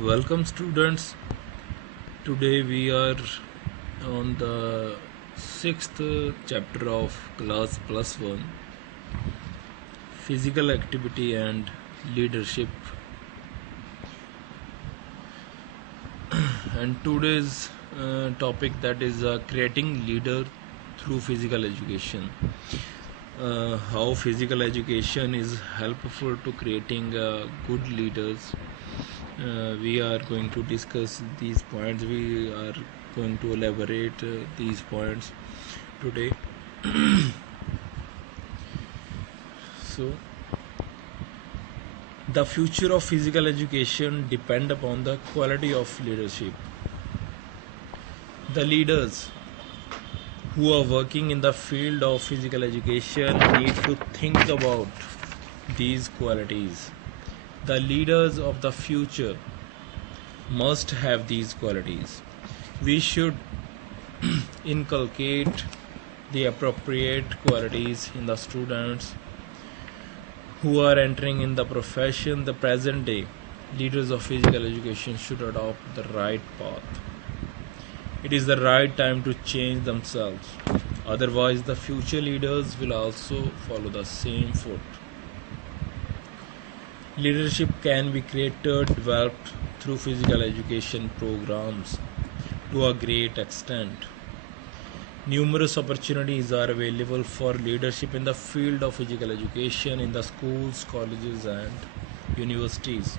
Welcome, students. Today we are on the sixth chapter of Class Plus One, Physical Activity and Leadership. And today's topic, that is creating leader through physical education. How physical education is helpful to creating good leaders. We are going to discuss these points. We are going to elaborate these points today. So, the future of physical education depend upon the quality of leadership. The leaders who are working in the field of physical education need to think about these qualities. The leaders of the future must have these qualities. We should inculcate the appropriate qualities in the students who are entering in the profession. The present day leaders of physical education should adopt the right path. It is the right time to change themselves. Otherwise, the future leaders will also follow the same foot. Leadership can be created, developed through physical education programs to a great extent. Numerous opportunities are available for leadership in the field of physical education in the schools, colleges, and universities.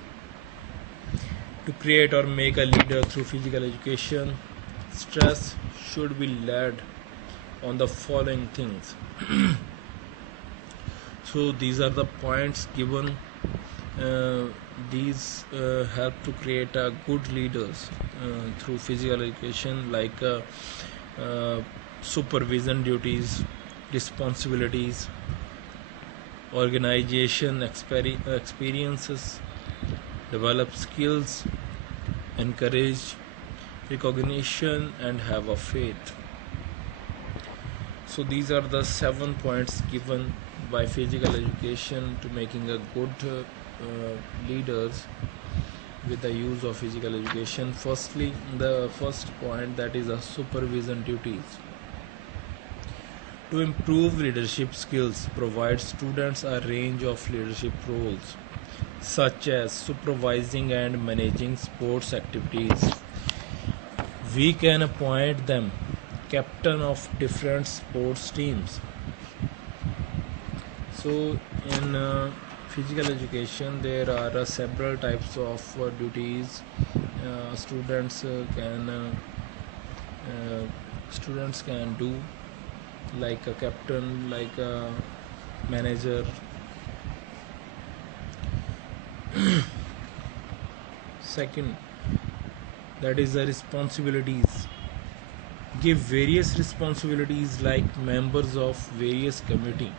To create or make a leader through physical education, stress should be laid on the following things. So these are the points given. These help to create good leaders through physical education, like supervision duties, responsibilities, organization experiences, develop skills, encourage recognition, and have a faith. So these are the 7 points given by physical education to making a good leaders with the use of physical education. Firstly, the first point, that is a supervision duties. To improve leadership skills, provide students a range of leadership roles such as supervising and managing sports activities. We can appoint them captain of different sports teams. So in physical education there are several types of duties students can do, like a captain, like a manager. Second, that is the responsibilities. Give various responsibilities like members of various committee,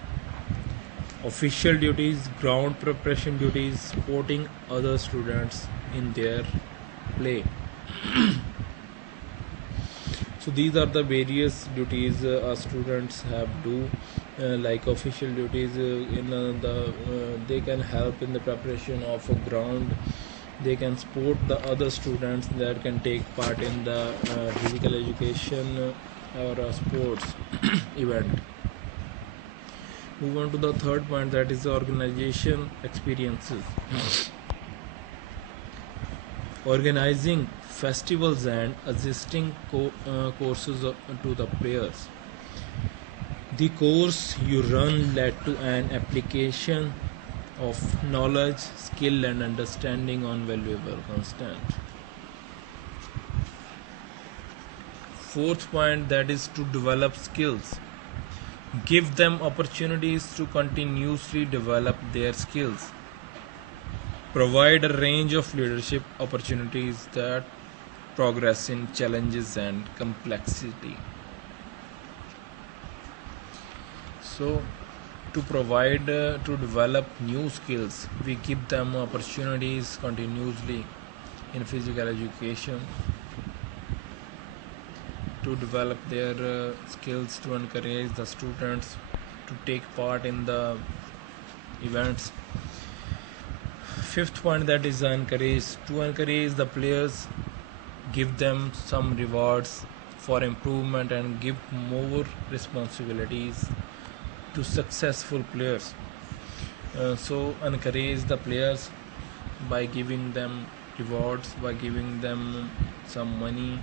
official duties, ground preparation duties, supporting other students in their play. So these are the various duties students have do, like official duties. They can help in the preparation of a ground. They can support the other students that can take part in the physical education or sports event. Move on to the third point, that is organization experiences. Organizing festivals and assisting courses to the players. The course you run led to an application of knowledge, skill, and understanding on valuable constant. Fourth point, that is to develop skills. Give them opportunities to continuously develop their skills. Provide a range of leadership opportunities that progress in challenges and complexity. So, to develop new skills, we give them opportunities continuously in physical education to develop their skills, to encourage the students to take part in the events. Fifth point, that is encourage. To encourage the players, give them some rewards for improvement and give more responsibilities to successful players. So encourage the players by giving them rewards, by giving them some money.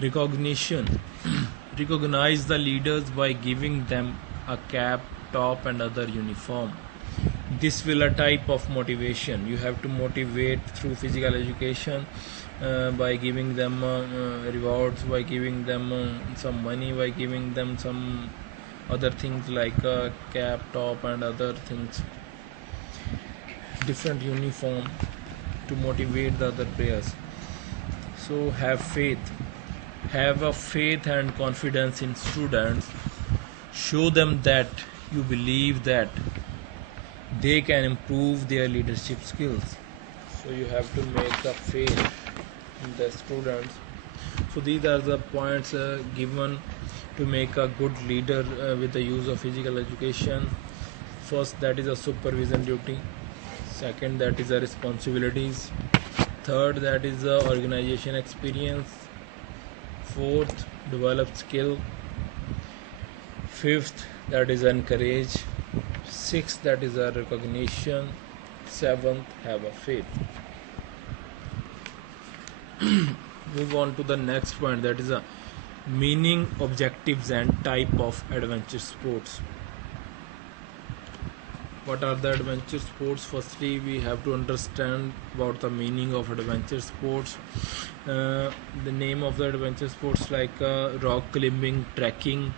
Recognition. Recognize the leaders by giving them a cap, top, and other uniform. This will a type of motivation. You have to motivate through physical education by giving them rewards, by giving them some money, by giving them some other things like cap, top, and other things, different uniform, to motivate the other players. So have a faith and confidence in students. Show them that you believe that they can improve their leadership skills. So you have to make a faith in the students. So these are the points given to make a good leader with the use of physical education. First, that is a supervision duty. Second, that is a responsibilities. Third, that is the organization experience. Fourth, develop skill. Fifth, that is encourage. Sixth, that is a recognition. Seventh, have a faith. Move on to the next point, that is a meaning, objectives, and type of adventure sports. What are the adventure sports? Firstly, we have to understand about the meaning of adventure sports. The name of the adventure sports like rock climbing, trekking,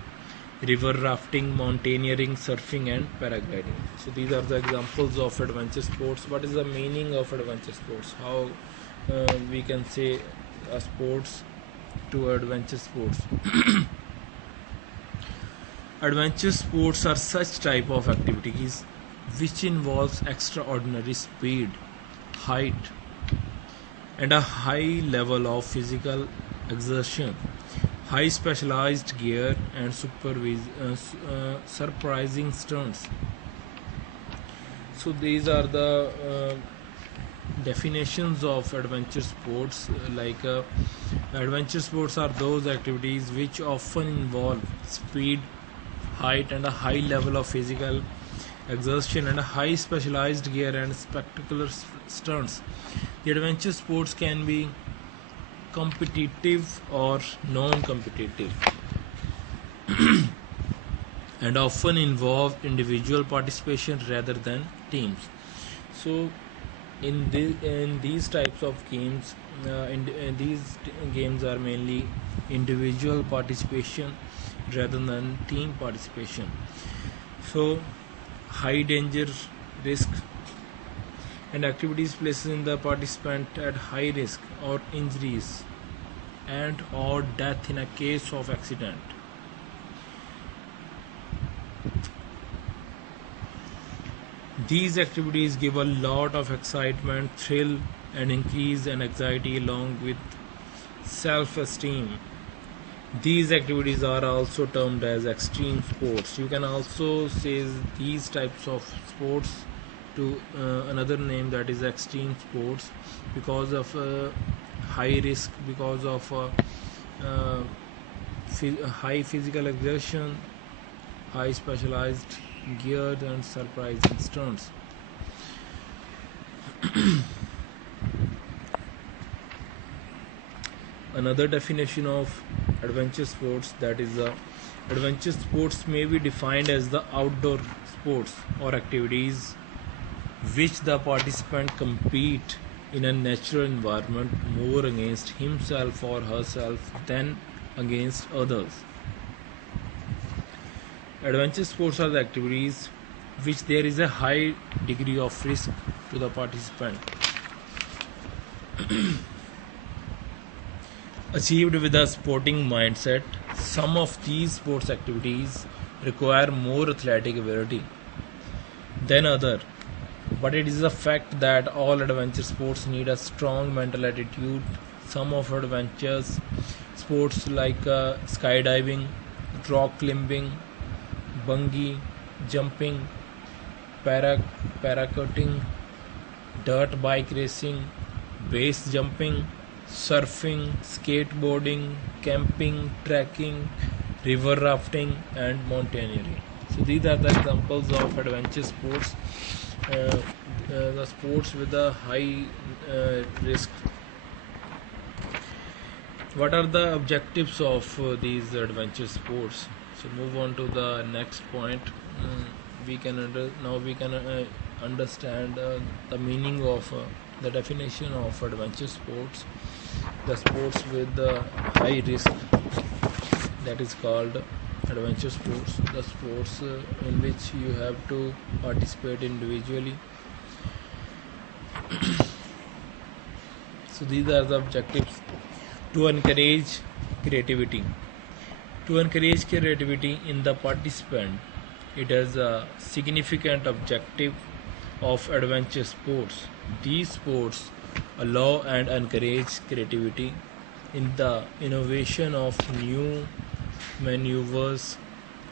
river rafting, mountaineering, surfing, and paragliding. So these are the examples of adventure sports. What is the meaning of adventure sports? How we can say sports to adventure sports? Adventure sports are such type of activities which involves extraordinary speed, height, and a high level of physical exertion, high specialized gear, and surprising stunts. So these are the definitions of adventure sports. Adventure sports are those activities which often involve speed, height, and a high level of physical exertion, and a high specialized gear and spectacular stunts. The adventure sports can be competitive or non-competitive and often involve individual participation rather than teams. So in these types of games, these games are mainly individual participation rather than team participation. So high danger, risk, and activities placing the participant at high risk or injuries and or death in a case of accident. These activities give a lot of excitement, thrill, and increase in anxiety along with self-esteem. These activities are also termed as extreme sports. You can also say these types of sports to another name, that is extreme sports, because of high risk, because of high physical exertion, high specialized gear, and surprising stunts. Another definition of adventure sports, that is adventure sports may be defined as the outdoor sports or activities which the participant compete in a natural environment more against himself or herself than against others. Adventure sports are the activities which there is a high degree of risk to the participant, achieved with a sporting mindset. Some of these sports activities require more athletic ability than others, but it is a fact that all adventure sports need a strong mental attitude. Some of adventures sports like skydiving, rock climbing, bungee jumping, para parachuting, dirt bike racing, base jumping, surfing, skateboarding, camping, trekking, river rafting, and mountaineering. So these are the examples of adventure sports, the sports with a high risk. What are the objectives of these adventure sports? So move on to the next point. Now we can understand the meaning of the definition of adventure sports. The sports with the high risk, that is called adventure sports. The sports in which you have to participate individually. So these are the objectives. To encourage creativity. To encourage creativity in the participant, it has a significant objective of adventure sports. These sports allow and encourage creativity in the innovation of new maneuvers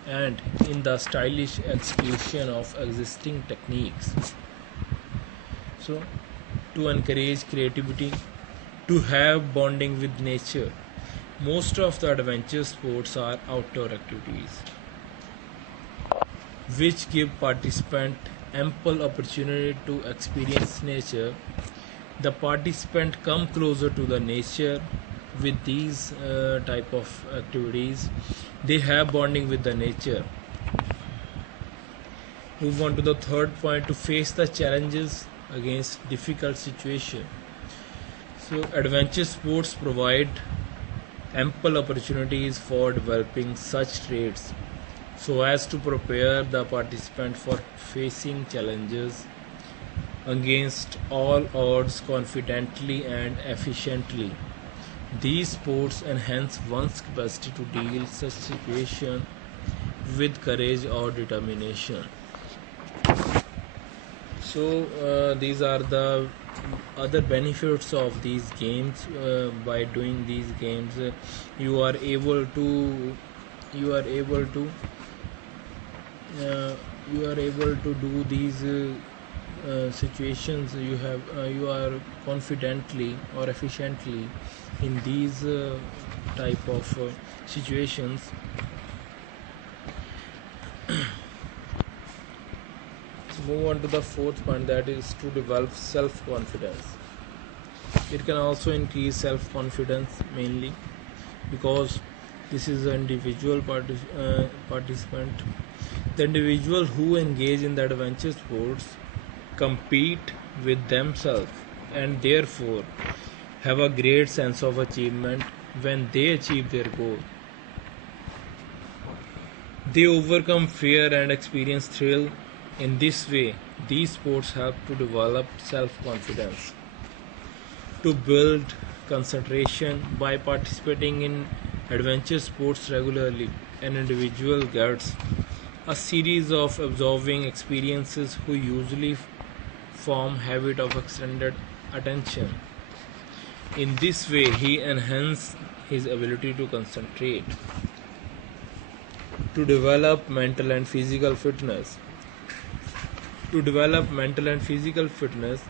and in the stylish execution of existing techniques. So, to encourage creativity, to have bonding with nature. Most of the adventure sports are outdoor activities which give participant ample opportunity to experience nature. The participant come closer to the nature with these type of activities. They have bonding with the nature. Move on to the third point, to face the challenges against difficult situation. So adventure sports provide ample opportunities for developing such traits so as to prepare the participant for facing challenges against all odds confidently and efficiently. These sports enhance one's capacity to deal such situation with courage or determination. So these are the other benefits of these games. By doing these games, you are able to you are able to do these situations. You are confidently or efficiently in these type of situations. Move on to the fourth point, that is to develop self-confidence. It can also increase self-confidence mainly because this is an individual participant. The individual who engage in the adventure sports compete with themselves and therefore have a great sense of achievement when they achieve their goal. They overcome fear and experience thrill. In this way, these sports help to develop self-confidence. To build concentration, by participating in adventure sports regularly, an individual gets a series of absorbing experiences who usually form habit of extended attention. In this way, he enhances his ability to concentrate. To develop mental and physical fitness. To develop mental and physical fitness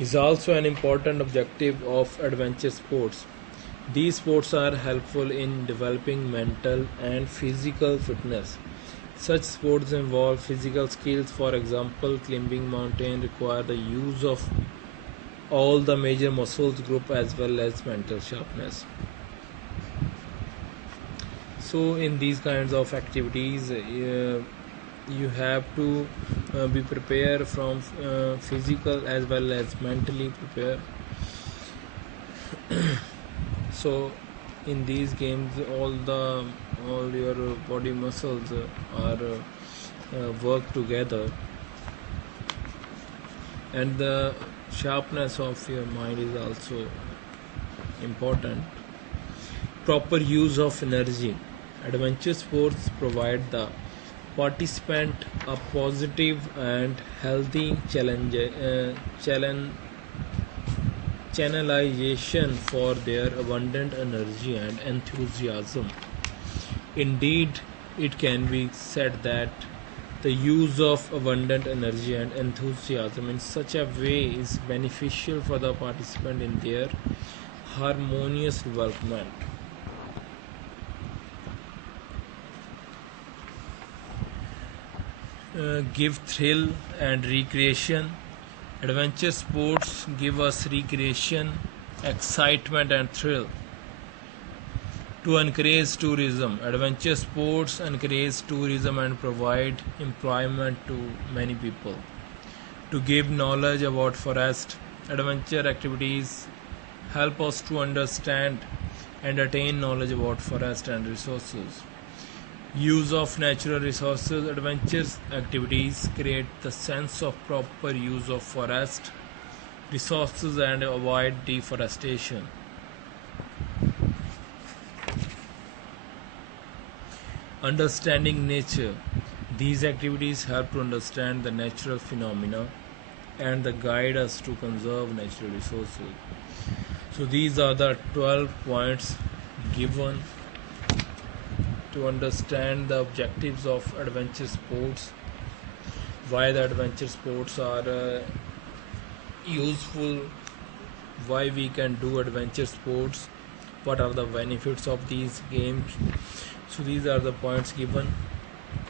is also an important objective of adventure sports. These sports are helpful in developing mental and physical fitness. Such sports involve physical skills. For example, climbing mountain require the use of all the major muscles group as well as mental sharpness. So in these kinds of activities, you have to be prepared from physical as well as mentally prepared. So in these games, all your body muscles are work together, and the sharpness of your mind is also important. Proper use of energy. Adventure sports provide the participant a positive and healthy channelization for their abundant energy and enthusiasm. Indeed, it can be said that The use of abundant energy and enthusiasm in such a way is beneficial for the participant in their harmonious development. Give thrill and recreation. Adventure sports give us recreation, excitement, and thrill. To encourage tourism, adventure sports encourage tourism and provide employment to many people. To give knowledge about forest, adventure activities help us to understand and attain knowledge about forest and resources. Use of natural resources, adventures activities create the sense of proper use of forest resources and avoid deforestation. Understanding nature. These activities help to understand the natural phenomena and the guide us to conserve natural resources. So these are the 12 points given to understand the objectives of adventure sports, why the adventure sports are useful, why we can do adventure sports, what are the benefits of these games. So these are the points given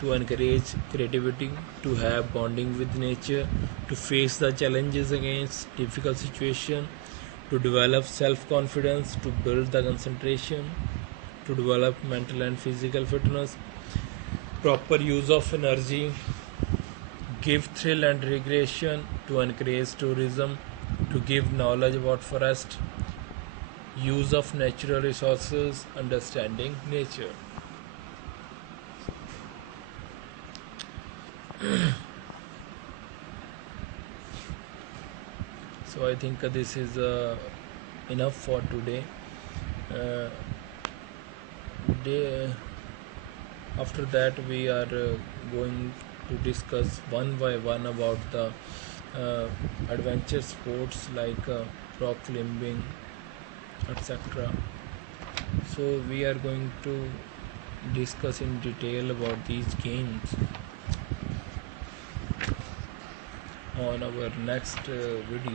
to encourage creativity, to have bonding with nature, to face the challenges against difficult situation, to develop self-confidence, to build the concentration, to develop mental and physical fitness, proper use of energy, give thrill and recreation, to encourage tourism, to give knowledge about forest, use of natural resources, understanding nature. So I think this is enough for today. Uh, day, After that we are going to discuss one by one about the adventure sports like rock climbing, etc. So we are going to discuss in detail about these games on our next video.